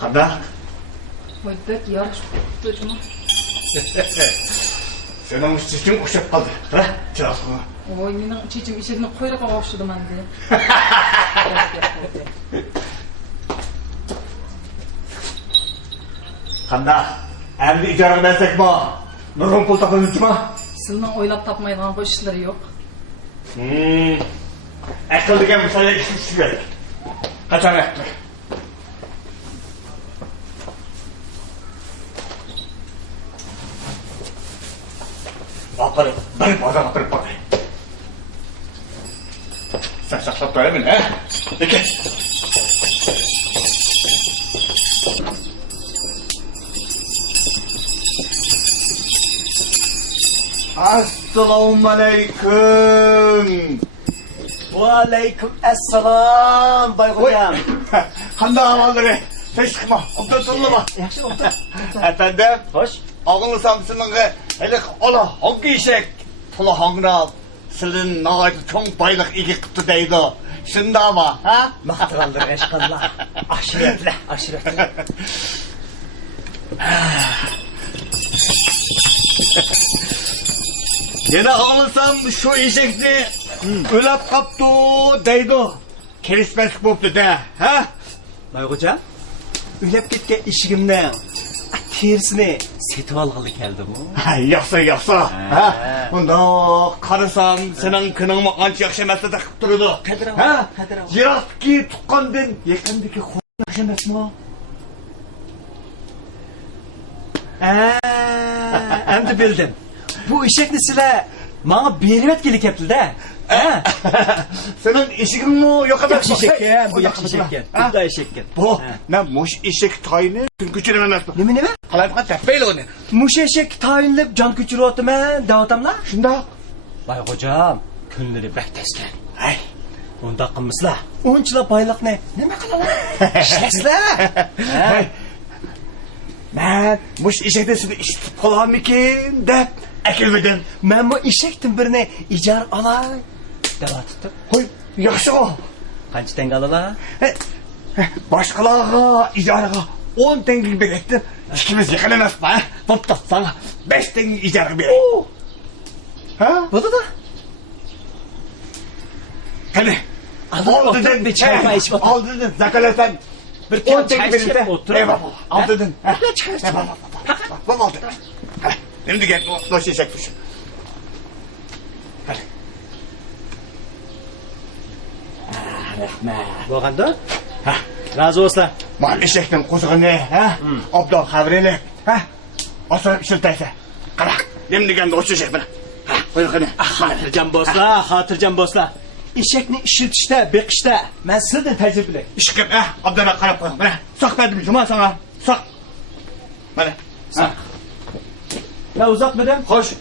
Qanday? Voy, bek yarashib ketdi. Sening cheching o'xshab qoldi. Qara, chiroq. Voy, mening chechim eshakni qo'yroqqa o'xshadi menda. Qanday? Endi ijaraga bersakmi? Nurg'un pul topamizmi? Sizning o'ylab topmaydigan bu ishlar yo'q. Aql degan misolga ish kerak. Qachon aql? Oqir, bir bozorga kirib qolay. Sen saqlab qo'yaman, ha? Aka. Assalomu alaykum. Va alaykum assalom Bayxo'jam. Qanday ahvollari? Tinchlikmi? Obdato'llimi? Yaxshi, o'tir. Efendim? Xo'sh. Ağılsam seninle hele ola hangi işek tola hangrab sizin nağaydı çok baylık iki kıtı deydi. Şimdi ama ha? Maqtaldir eşqillah. Aşiretli, aşiretli. Yine ağılsam şu işekni ölüp kaptı deydi. Kelismesik boptu de ha? Bayxo'jam, uylab ketgan ishigimni terisini setib olg'ili keldim. Yaxsa ha? Bunda qarasam senin kınыңma ancha yaxshi emasdi deb turdi. Ha? Yiroqki tuqqandan yaqindagi qo'shni yaxshi emasmi? Endi bildim. Bu eshakni sizlar menga berib etgili kelibdi-da. Senin eşigin mi yok kadar Yaxshi eshakkan, bu yaxshi eshakkan. Bunda eshakkan. Bu ne muş eşek tayini gün gücüne emasmi? Nima? Qalayqa tafayli onu. Mush eshak tayinlab jon ko'chiryapman, deyotamlar. Shunda Bayxo'jam, kunlari bak taskan. Ay, Unda qilmislar. Unchilab boyliqni nima qilaman? Ishlasizlar. Ay. Ben muş eşekte sizni işitib qolarmikin deb akilmadim. Men bu eshakdan birini ijar olay deb aytdim. Hoy, yaxshi o. Qancha tanga olalar? Boshqalarga ijaraga 10 tenge berdim. İkimiz yaqin emasmi? Bo'pti, sana 5 tenge ijaraga beray. Ha? Bo'ldi-da. Qani. Oldidan bir choy ichib o'tir. Oldidan zakalasan bir 10 tenge berdim. Eyvallah. Oldidan. Bak oldu. Şimdi gel, doş eşek düşün. Hadi. Rahmat. Bo'lganda? Ha, razı bo'lsizlar. Mal eşekten qo'zig'i ne, ha? Obdon xabarini, ha? Oson ishiltaysa. Qara, endi deganda o'sha eşek buni. Ha, qo'y qani. Xotirjam bo'lsizlar, xotirjam bo'lsizlar. Eshakni ishiltishda, beqishda men sizdan tajribali. Ishqib, ha, obdona qarab qo'y. Mana, soqtadim, juma sana. Soq. Mana. Soq. Ya uzatmadım. Xo'sh.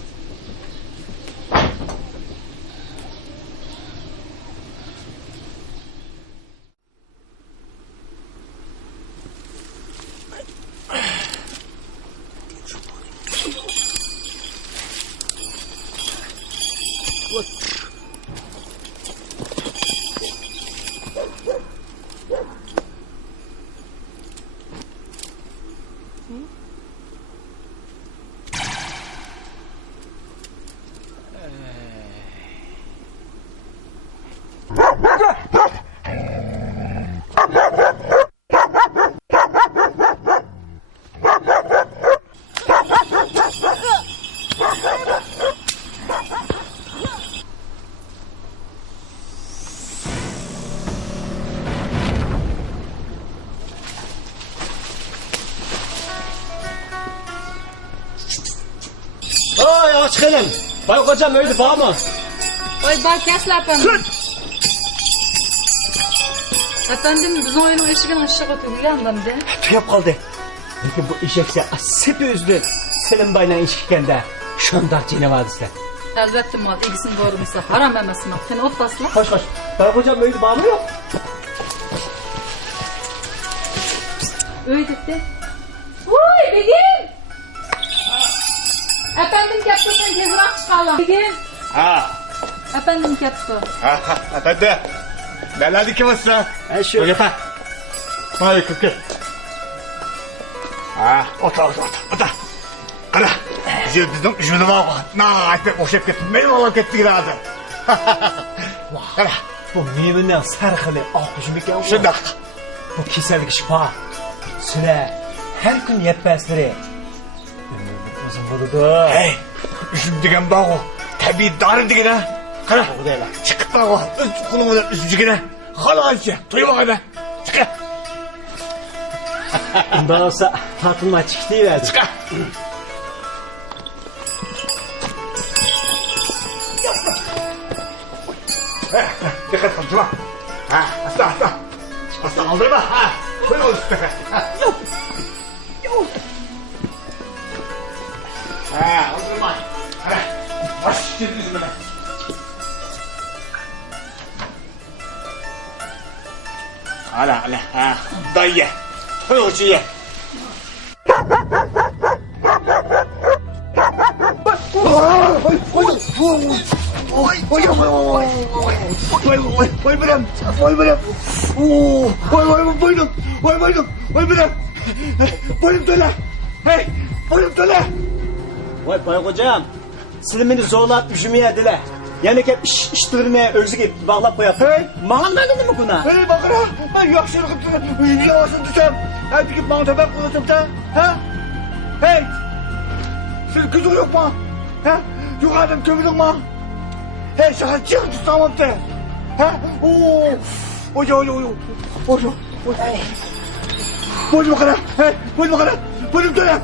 Ay aç kalın. Bayxo'jam öyle var mı? Voy, barkaslar efendim. Efendim, bizning uyning eshigini ishig'i tugilgandi. Tugab qoldi. Lekin bu eshaksa sep o'zdi. Selim baylan eshikanda. Shundoq jinavadizlar. Albatta, mal egisin bormasa harom emasmi? Qani o'ttasizlar? Xo'sh. Bayxo'jam öyle var mı yok? Uy debdi. Voy, begim! Efendim kapta, sen tezroq chiqalam. Begim. Ha. Efendim kapta. Ha, hadi. Beladi kim olsa? Şu. Yeter. Hadi kıp gel. Ota. Qara, bizning juni bor. Aytib o'xshab ketdi. Meni olib ketdi hozir. Qara, Bu mevining sarxili oq üzüm ekan. shundoq. Bu kasallik shifo. Sizlar har kun yepasizlar. O'zim bo'ladi. Hey, üzüm degan bor. Tabiiy dori degan. Qara, O'g'daylar. chiqib bor. O'z qo'lingdan üzüm degan. Xolos, to'yib oladi. Chiq. Undan olsa tatılma çıktı verdi. Chiq. Dikkat qil, Juma. Asta. Asta aldırma. Qo'y ol üstüne. Yo'q. Aldırma. Qara. Baş ketdi üzümüne. Ala. Dayı. Qo'y o'chiye. Oy benim. Boynum döne. Hey, boynum döne. Vay Baykocam. Siz beni zorlap üşümeyediler. Yani ki işlerine özgü bağlap koyap. Hey. Mağın verdin mi buna? Hey bakıra, ben yakşılık bir yavaşın düşem. Hadi git bana tebek konuşup da. Ha? Hey. Senin kızın yok mu? Ha? Yukarıdan kömürün mü? Hey şaka çık tutamam de. Ha? Oy. Boynum bakıra. Hey. Boynum bakıra. Boynum dönem.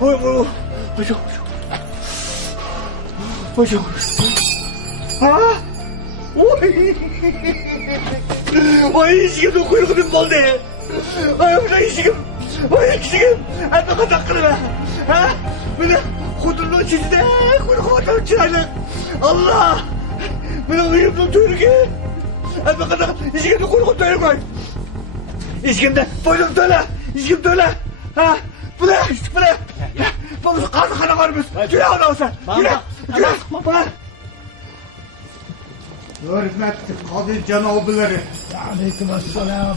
Oy. Ha? Oy işigim kuyruğum boldu. Ay işigim. Hadi kadar kırma. Ha? Böyle kudurluğun içinde kuyruğum atar çaylı. Allah! Böyle kuyruğum tüyrüğü. Hadi kadar işigimde kuyruğum tüyrüğü koy. İşigimde boynum döle. İşigim döle. Ha? Bu ne? Bu kanı kana varmış. Güle ona olsa. Güle. Hürmetli kadı canobileri. Aleykümselam.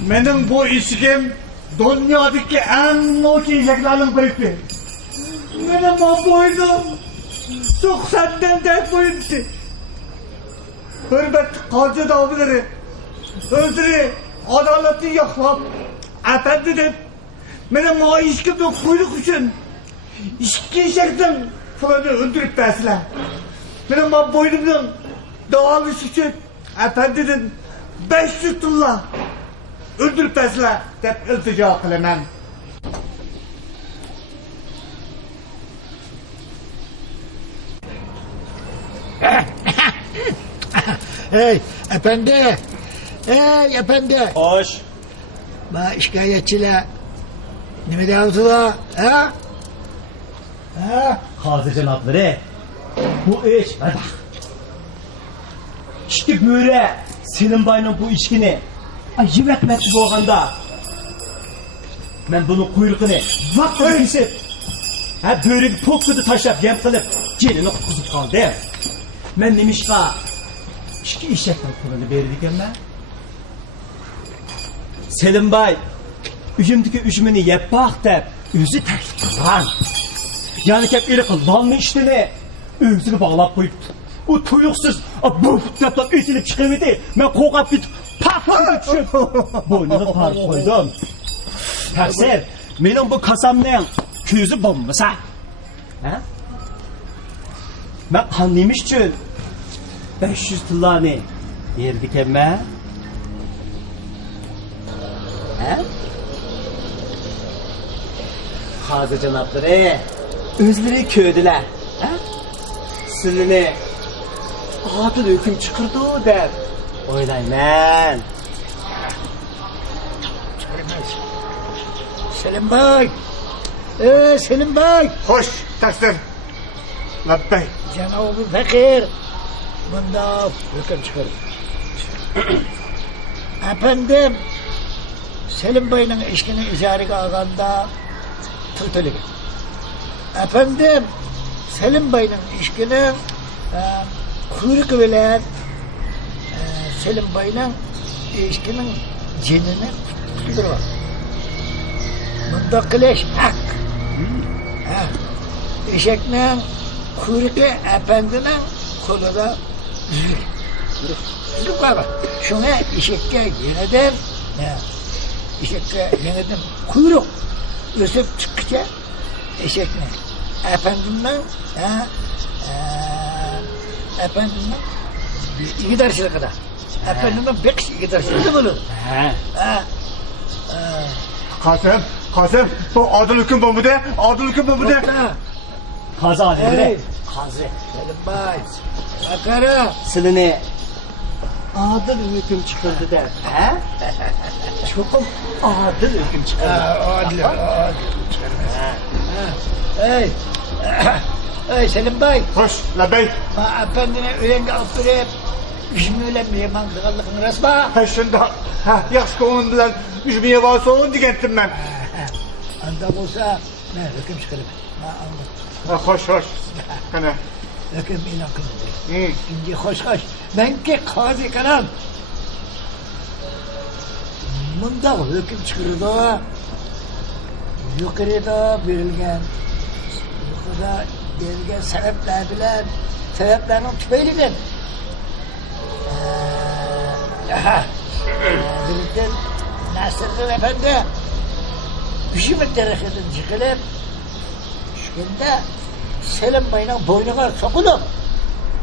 Benim bu işim dünyadaki en noç yiyeceklerin birisi. Benim o boynum 90'dan tek boyunca. Hürmetli kadı canobileri. Özürü adaleti yaklap. Efendim benim o işimde kuyruk için işki işektim falanı öldürüp versinler. Benim o boynumdan davalısı için efendinin 500 tullah öldürüp versinler. Hep iltica kılamam. Hey efendi. Hoş. Bana şikayetçiler. Ne mi davuzula? Ha? Hazır cenapları. Bu iş. Bak. İşte böyle senin bayının bu işkini yıvetmekçi boğanda ben bunun kuyruğunu vakti kesip böyle bir pokkudu taşlap yem kılıp canını kuzup kaldım. Ben demişka işki işekten kurulu verirken ben Selim Bay ücümdeki üzümünü yep bak deyip özü teklif kılan. Yani hep öyle kılanlı işini özünü bağlap koyup o tuyuksuz bu yapıp itilip çıkıverdi. Ben kokap gidip pat düşüp boynunu parıp koydum. Taksir, benim bu kasamның közü bombasa. Ha? Ben anlamış için 500 tullani yerdik emme. Ha? Hazır canapları özleri köydüler. Ha? Sırrını adil hüküm çıkırdı der. Oylayman. Selim Bey. Selim Bey. Hoş, taksir. Labbey. Cenab-ı Fakir. Bunda hüküm çıkarır. Efendim. Selim Bey'in işkini icari alganda tutulur. Efendim. Selim Bey'in işkini kuyruk bilen Selim Bey'in işkinin cenini tutulur. Bunda kılıç hak. Ha. Eşekten kuyruğu efendinin koluna zülük var. Şuna eşekke yeniden eşekke kuyruk ösüp çıkınca eşekle efendimden efendimden iki dersine kadar efendimden beş iki dersine bunu Kasım, bu adıl hüküm bu de, adıl hüküm bu de. Kazı adildir. Hey. Kazı. Selim Bay Sakara Silini adil hüküm çıkıldı der. He? Çokum adil hüküm çıkıldı. adil hey hey Selim Bay Hoş, la bey. ma efendine öğrenci alıpÜşmüyle meyman dıkallıkın resma. Ha şunda, yaxşı onun bilen üzmeye varsa onu dikentim ben. Anda olsa ne hüküm çıkarım. Ma anladım. Hoş. Hani. Hüküm ilan kılındı. Hı. Şimdi hoş. Ben ki kazi kanan. Bunda hüküm çıkardı. Yukarıda verilgen. Yukarıda verilgen sebepler bilen. Sebeplerinin tüfeğiyle. Birlikten Nasreddin Efendi Hüşmet dereceden çıkılıp çıkında Selim Bey'in boynuna sokulup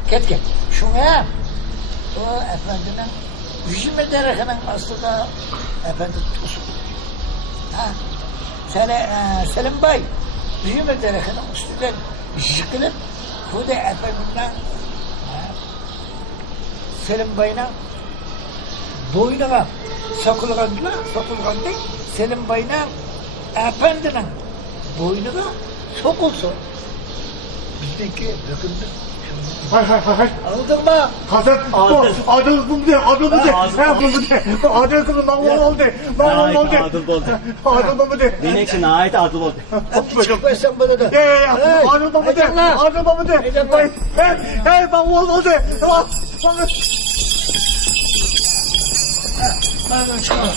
ket şuna o efendinin Hüşmet dereceden aslında efendi tutusu Selim Bey Hüşmet dereceden üstünden çıkılıp bu da efendiden Selim Bey'in boynuna sokulgandı Selim Bey'in efendinin boynuna sokulsun. Bizdeki hükümdür. Hay. Anladın mı? Kasım, bu adıl bu de, adıl bu de. Ha bu de. Bu adıl kızım mağul oldu. Mağul oldu. Adil oldu. Adıl bu de. Demek için ait adil oldu. Hadi çıkmaysan bana da. Adıl bu de. Adıl bu de. Hey, mağul oldu. Hadi çıkar.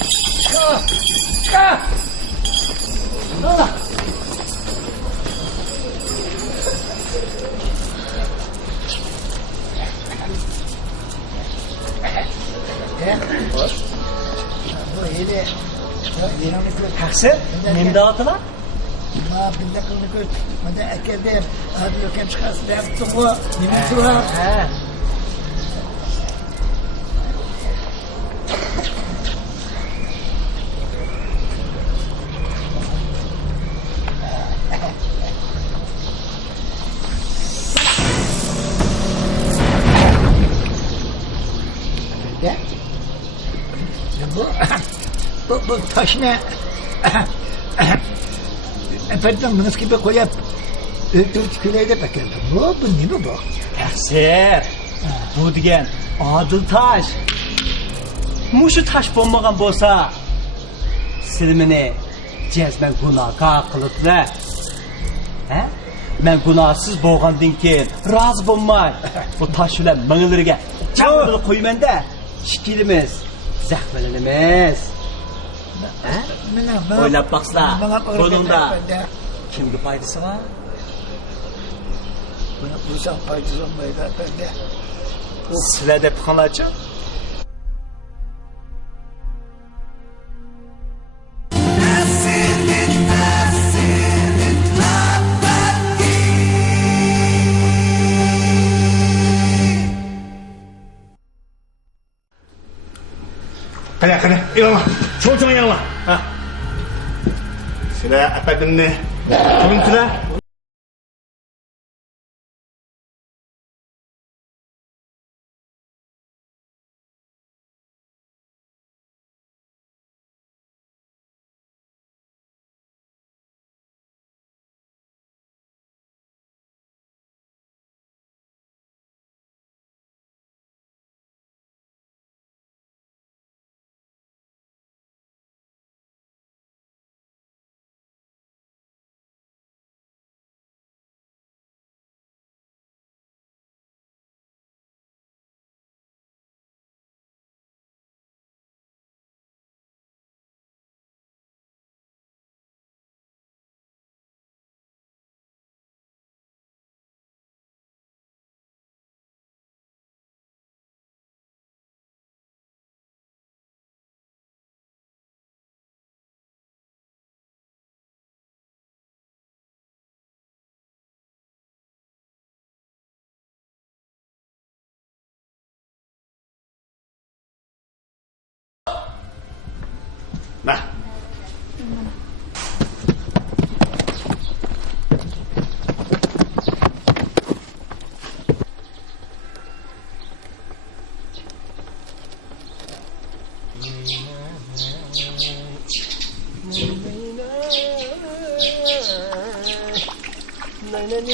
Bu yedi. Yeni Taksı, nem dağıtılar. Ma binde kılını gör. Hadi ekedim. Hadi yokem çıkarsın. Yaptım bu. Yemin tura. Bu taş ne? Efendim bunu gibi koyup öldürüp küleyde bekledim. Bu ne bu? Taksir. Bu degen adil taş. Muşu taş bulmagan bolsa silimini cezmen günahga kılıp ve men günahsız bolgandan keyin razı bolmay bu taş bilen mыңылырга çağırıp koyman da şikilimiz zahmelenimiz. Oylap baksana. Bunun da kimge faydası var? Buna bulsam faydası olmaydı efendi. Sizler de pıkanacak. Kale, ilanla. Çocuğun yanına. Sıra efendim ne? Kimin sıra? Nay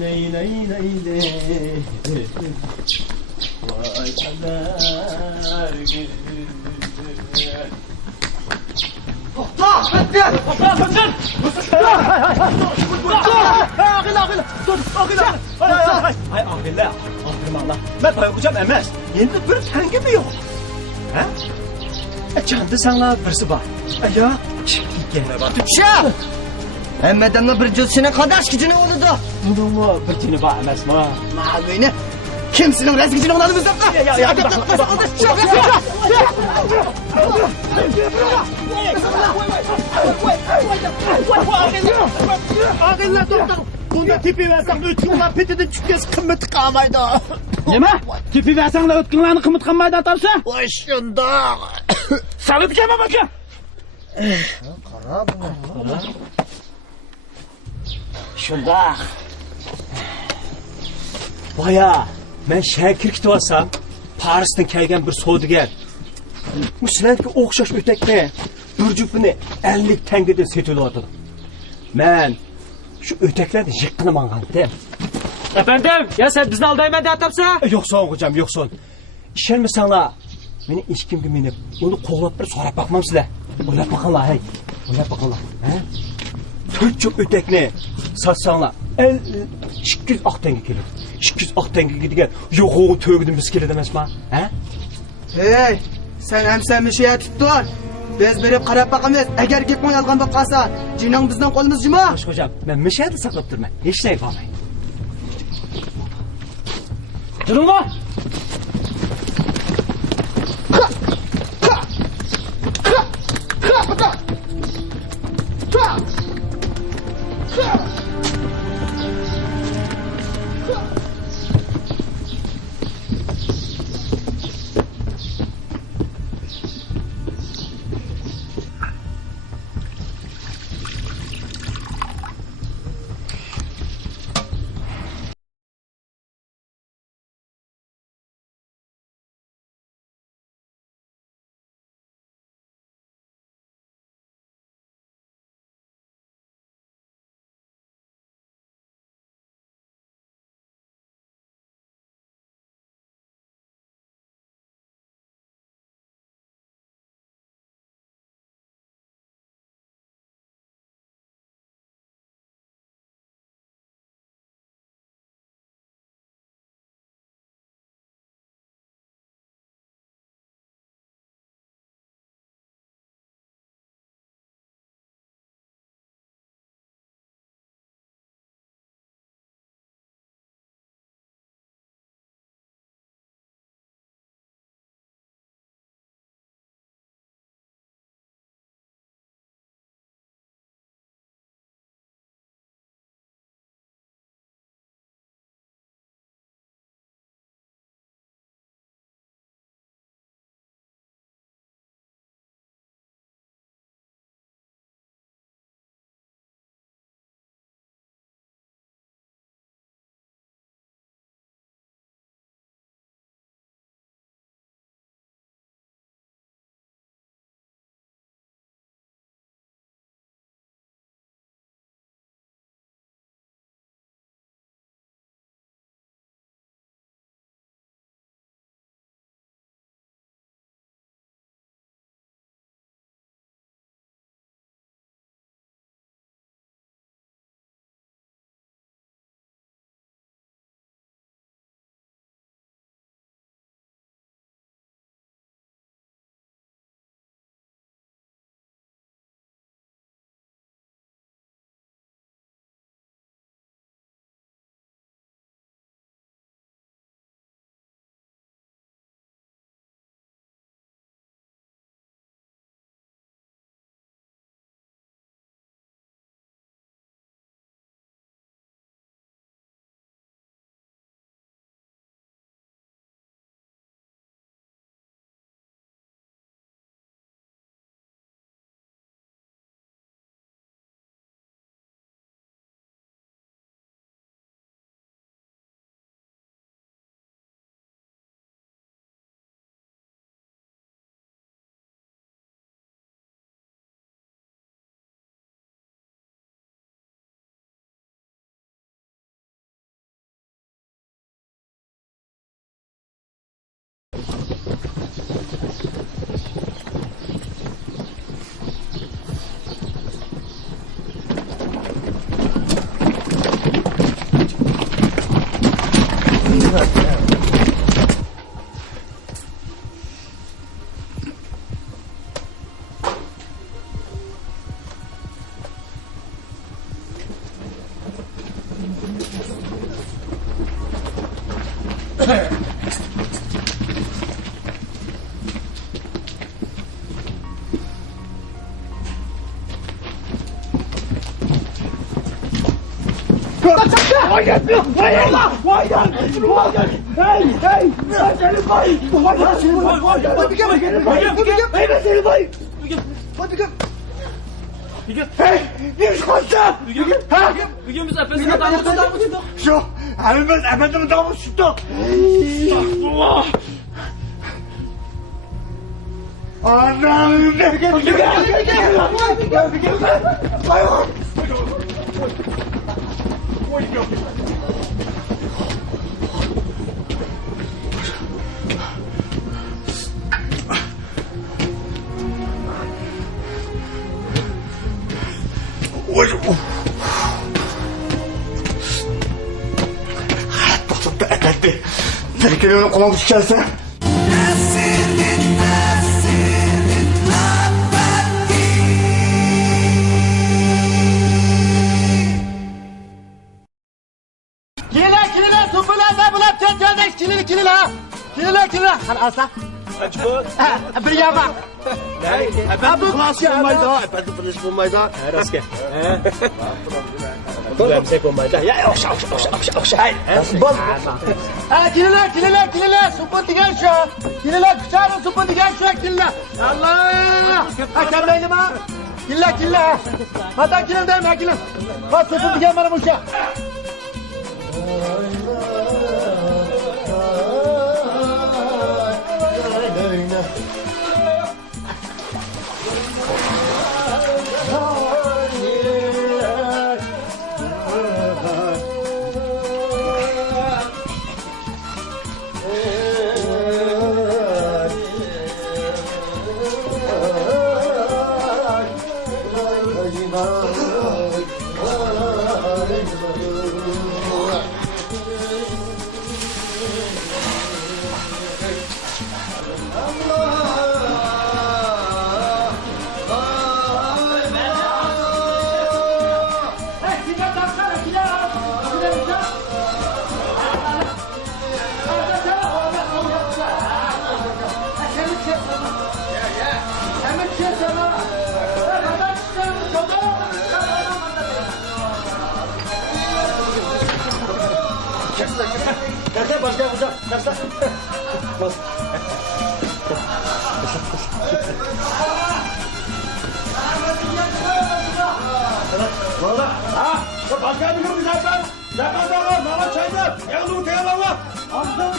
nay nay nay de. Vay kader gül. Ay ağabeyler, aferin Allah. Ben bayılacağım emez. Yeni bir tenge mi yok? Ha? Candı sana birisi var. Ya, gel bak. Şah! Emmedemle bir cüzsüne kadar gücüne oldu. Bunun mu bir tini var emez mi? Mağbeyni. Kimsinin rezgicine oladı bizden? Ya, bak. Ağırlar doktor. Bunda tipi versem ötüyorlar petinin çıkıyoruz kımmeti kalmaydı. Nima? Tipi versanlar o'tkinlarni qimmat qilmaydan topsa? Vay şunda. Salib kelma baka. Shunda. Baya, men Shakir kitib olsam, Parisdan kelgan bir savdogar. Bu sizlarga o'xshash o'takni bir jupini 50 tangadan sotib oladi. Men şu öteklerni yiqqini mangandim. Efendim, ya sen bizni aldayman deb topsa? Yo'qson hocam, yo'qson. Ishonmasanglar, meni hech kimga minib, uni qo'g'lab bir so'rab boqmamsizlar. O'ylab boqinglar, hey. O'ylab boqinglar, ha? 4 jup o'takni sotsanglar, 200 aqtanga keladi. 200 aqtanga degan yo'g'u to'g'idimiz biz keladi emasmi, ha? Hey, sen hem bir şeye tuttun. Biz berip qarab baqamiz. Agar gep yolg'on bo'lib qolsa, jining bizdan qo'limiz juma. Xo'sh, hocam, men mishada saqlab turman. Hech narsa qilmay. Durunglar! Bir gün biz efendime damlasından mı çıktık? Şu elimiz efendim damı çıktı. Anam ne? Bakıp da etekti. Tehlikeli onu komamış gelse. Kililer, supular, ne bulat, çözdük, kililer. Hadi asla. Bir yama. Efendim klas olmaydı ha. Efendim finish olmaydı ha. Raske. Problemsek olmaydı. Ya okşa. Kililer, supu digen şu. Kililer, kıçarın supu digen şu, kililer. Allah! Hakem değilim ha. Kililer. Hatta kilim değil mi ha kilim? Bak supu digen bana bu şu. Başka yapacağım. Kaçta? Bas. Valla. Ha? Başka bir gün zaten. Zaten da var. Mama çayda. Yandı bu teyze var. Anladın mı?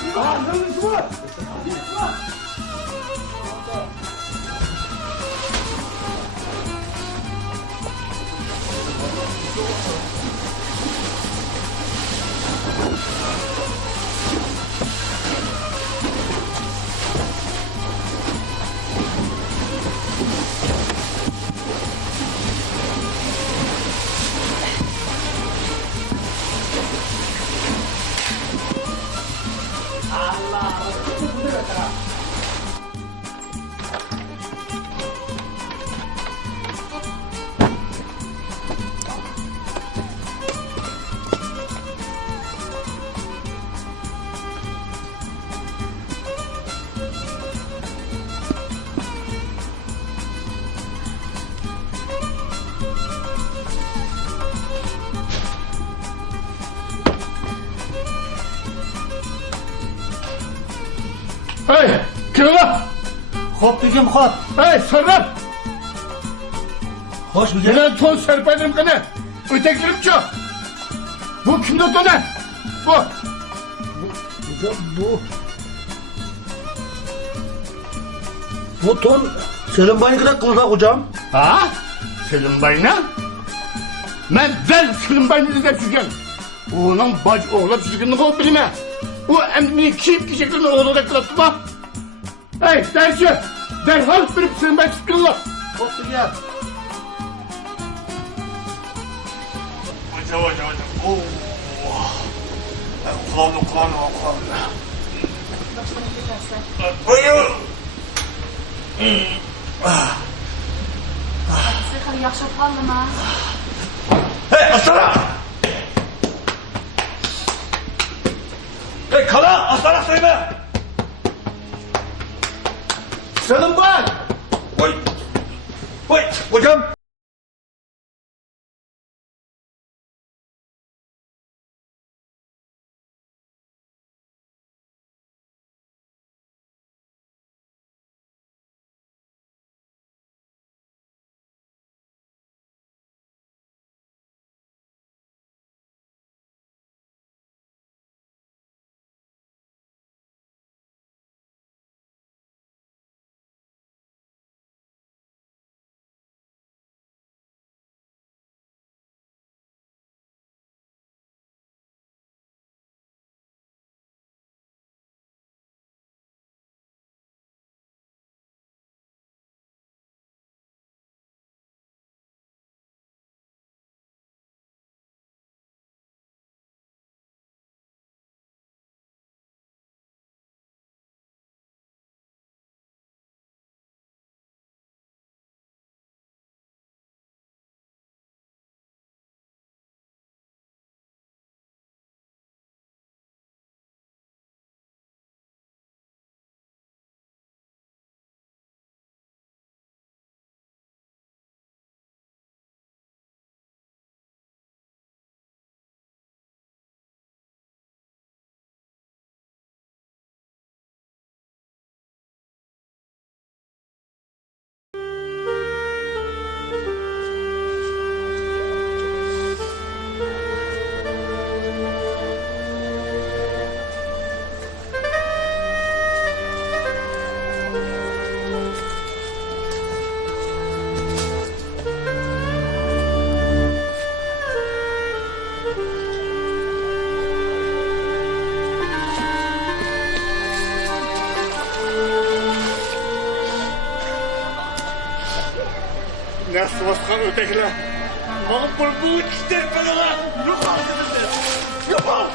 Hey, Kırıla! Hop diyeceğim hop. Hey, Serrab! Hoş güzel. Yine ton serpedim kanı. Ötekilim çok. Bu kimde döner? Bu ton Selim Bay'ın kadar kılacak hocam. Ha? Selim Bay'ına? Ben del Selim Bay'ını izlep süreceğim. Onun bacı oğlan çocukluğunu kov bilme. Bu emni kim ki şeklinde oğlu da kılattı. Hey, dersi! Derhal bir Selim Bay çıkınlar. Hop diyeceğim. Hocam. Oo. Kulağımda. Buyur. Hadi yaxshi qoldimi? Hey aslan! Hey kala aslan! Başlayma! Sılınbay! Oy! Oy! Hocam! Nasıl baskan ötekiler? Bana bu işte bana! Yok ağzınızı! Yok!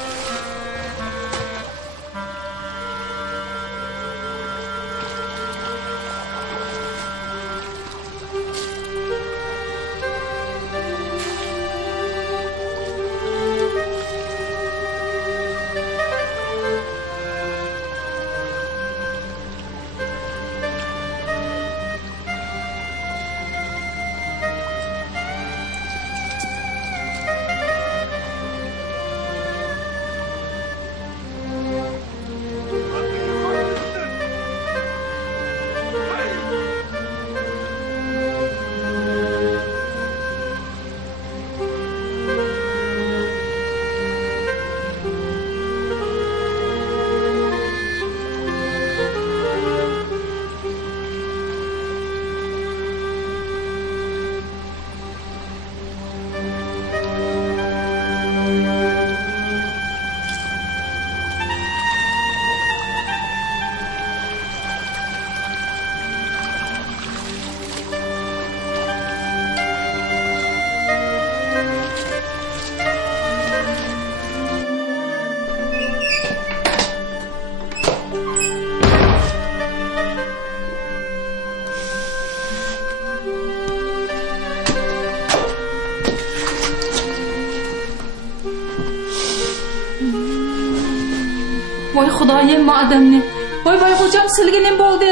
Voy Xudoyim madamni. Voy hocam sizga nima bo'ldi?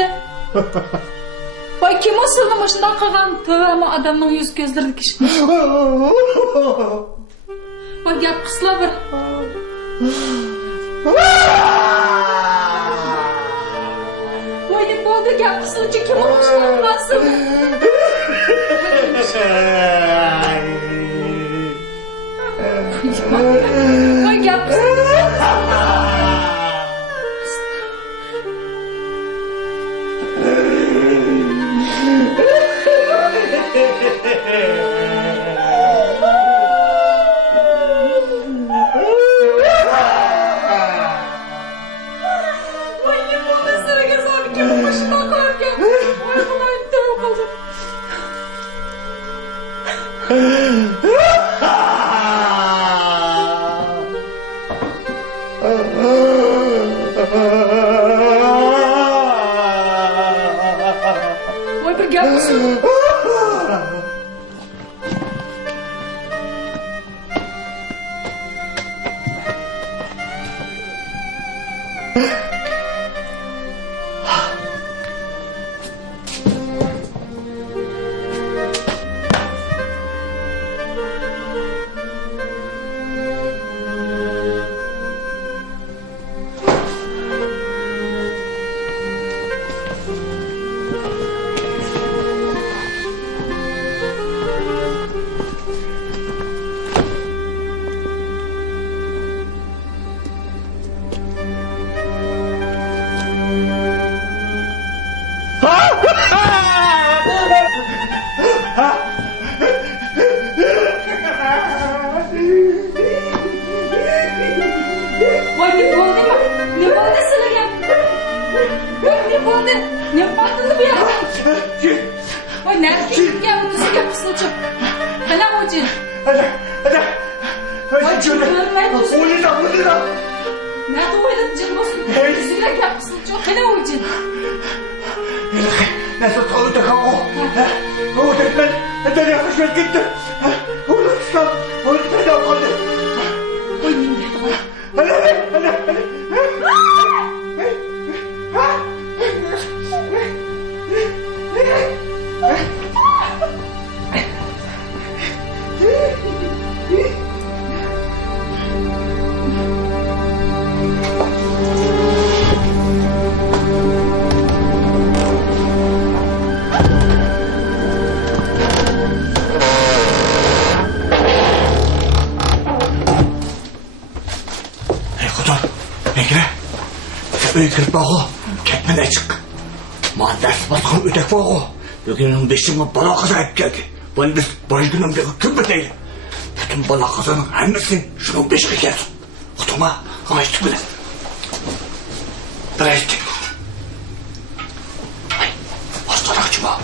Voy kim o sizni shunday qilgan? Tövbe odamning yuz ko'zlariga kishni. Voy gap qisla bir. Voy nima bo'ldi gap qislichi kim o shunday qilsin? Voy gap qisla. Oy nerede gel bu kızı gel kısılcık. Bana o cin. hadi. Oy cin görmedi kızı. Oynayacağım. Nerede oynadın cin olsun. Kızıyla gel kısılcık. Bana o cin. Nasıl kaldı o? O desmen. Hadi yavaş gitti. Onu tutam. Onu tutam kaldı. Oy minnet oy. Hadi. Hey Kudur, Bekir. Öyle kırıp bak o. Ketmene çık. Mahallesi batkan ötek var o. Bugünün beşime bala kazayıp geldi. Ben biz başgünün bir hüküm değil. Bütün bala kazanın hemmesin şunun beşine gelsin. Kutuma kaçtık bile. Bıraştık. Ay, hastalık çıma.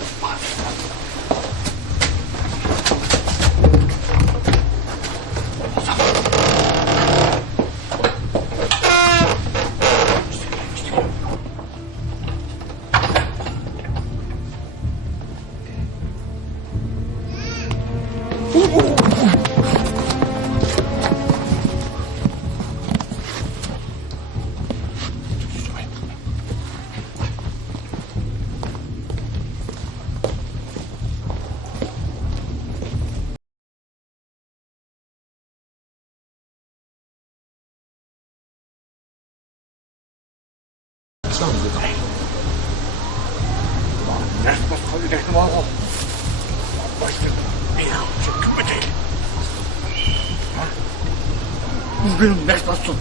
Nerede başka ötek var o? Başka bir hüküm değil. Bugünün next basın.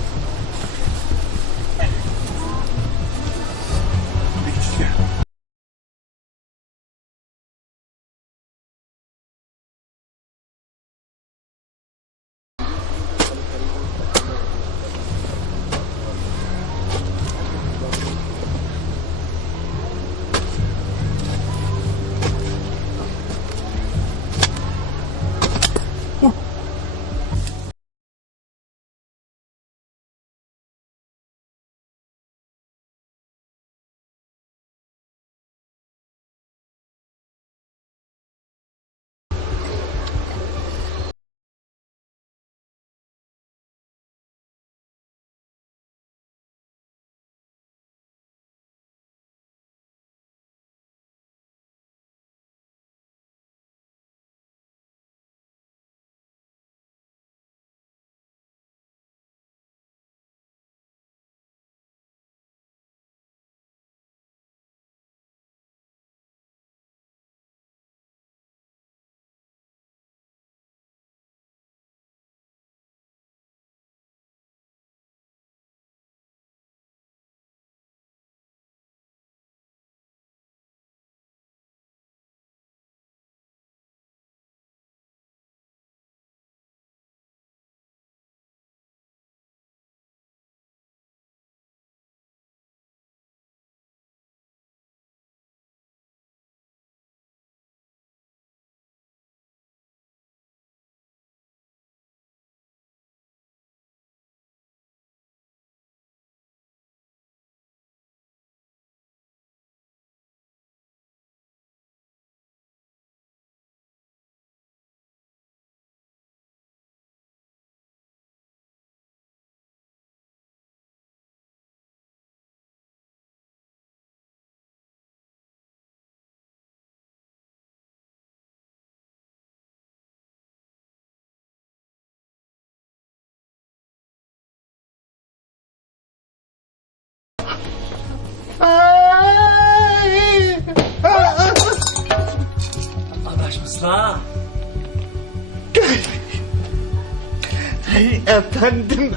Adaşmışlar.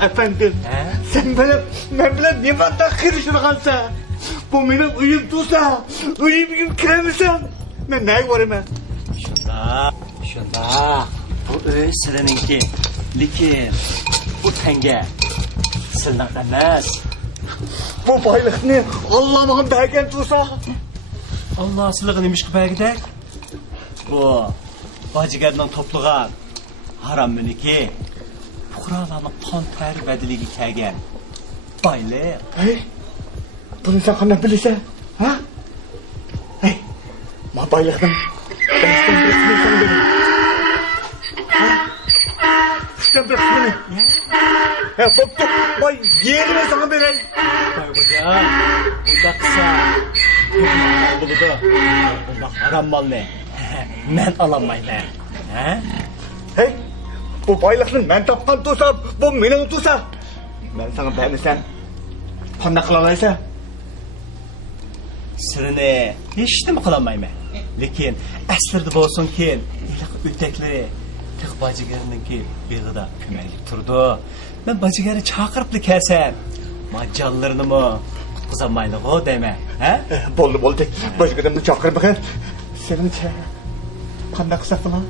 Efendim. Sen ben bile niye bana kırışırkansa? Bu benim uyum tutsa, uyum kiremesem. Ben ne varım ben? Şunda. Bu öy sileninki. Lekin bu tenge sildan emas. Bu baylıkını Allah'ın belgen tutsa. Allah sılığını imiş ki belki de. bu bacıgardan toplagan haram mülki fuqarolarning qon ter bedeliga kelgan boylik. Hey, bunu sen qanday bilasan? Ha? Hey, ma bayliqdan Üçten bir kısmını sen dedin. Ha? Üçten bir kısmını. Ya boptu, bay yerine sana vereyim. Boy xo'ja, bunda qilsa bo'ladi. Bunda haram molni men ololmayman. Ha? Hey, bu bayliqni men topgan tursa, bu mening tursa. Men sana beğenirsen, qanday qila olaysan? Sirini hech nima qilolmayman. Lekin aslida bo'lsin-ki, iliq o'taklari tiq bajigarninki beg'ida ko'maylik turdi. Men bajigari chaqiribli kelsam, majallarnimi qutqizolmaydi-ku deyman, ha? Bo'ldi. Başkalarını çağır bakın. Senin qanday qilsa falan.